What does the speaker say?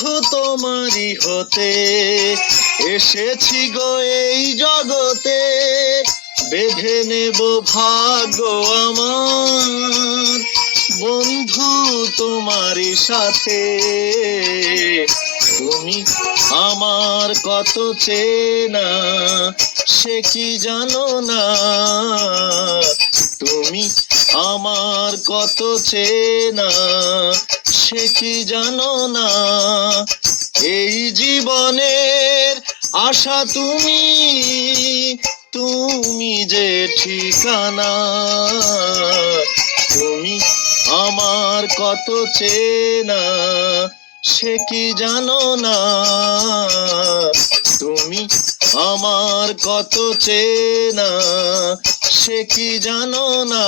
বন্ধু তোমারই হতে এসেছি গো এই জগতে, বেঁধে নেব ভাগ্য আমার বন্ধু তোমারই সাথে। তুমি আমার কত চেনা সে কি জানো না, তুমি আমার কত চেনা সে কি জানো না। এই জীবনের আশা তুমি, তুমি যে ঠিকানা, তুমি আমার কত চেনা সে কি জানো না, তুমি আমার কত চেনা সে কি জানো না।